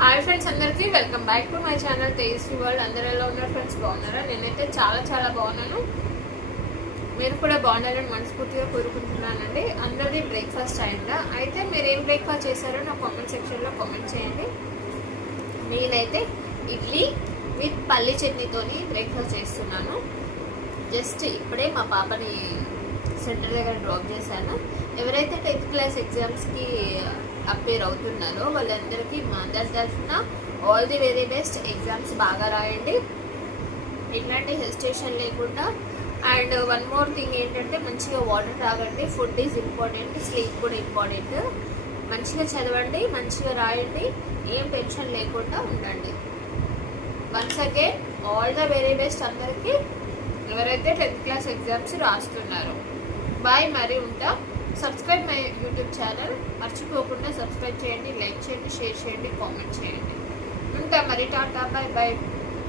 Hi friends, అందరికీ welcome back to my channel tasty world. అందరూ ఎలా ఉన్నారు ఫ్రెండ్స్? బాగున్నారా? నేనైతే చాలా బాగున్నాను. మీరు కూడా బాగున్నారని మనస్ఫూర్తిగా కోరుకుంటున్నానండి. అందరిది బ్రేక్ఫాస్ట్ అయిందా? అయితే మీరు ఏం బ్రేక్ఫాస్ట్ చేశారో నా కామెంట్ సెక్షన్లో కామెంట్ చేయండి. నేనైతే ఇడ్లీ విత్ పల్లి చట్నీతోని బ్రేక్ఫాస్ట్ చేస్తున్నాను. జస్ట్ ఇప్పుడే మా పాపని సెంటర్ దగ్గర డ్రాప్ చేశాను. ఎవరైతే 10th క్లాస్ ఎగ్జామ్స్కి అపేర్ అవుతున్నారో వాళ్ళందరికీ మా అందరి తరఫున all the very best. Exams బాగా రాయండి, ఎట్లాంటి హెసిటేషన్ లేకుండా. అండ్ వన్ మోర్ థింగ్ ఏంటంటే, మంచిగా వాటర్ తాగండి. ఫుడ్ ఈజ్ ఇంపార్టెంట్, స్లీప్ కూడా ఇంపార్టెంట్. మంచిగా చదవండి, మంచిగా రాయండి, ఏం టెన్షన్ లేకుండా ఉండండి. Once again all the very best అందరికీ, ఎవరైతే 10th క్లాస్ ఎగ్జామ్స్ రాస్తున్నారో. బాయ్, మరి ఉంటా. సబ్స్క్రైబ్ మై యూట్యూబ్ ఛానల్, మర్చిపోకుండా సబ్స్క్రైబ్ చేయండి, లైక్ చేయండి, షేర్ చేయండి, కామెంట్ చేయండి. ఉంటా మరి, టాటా, బాయ్ బాయ్.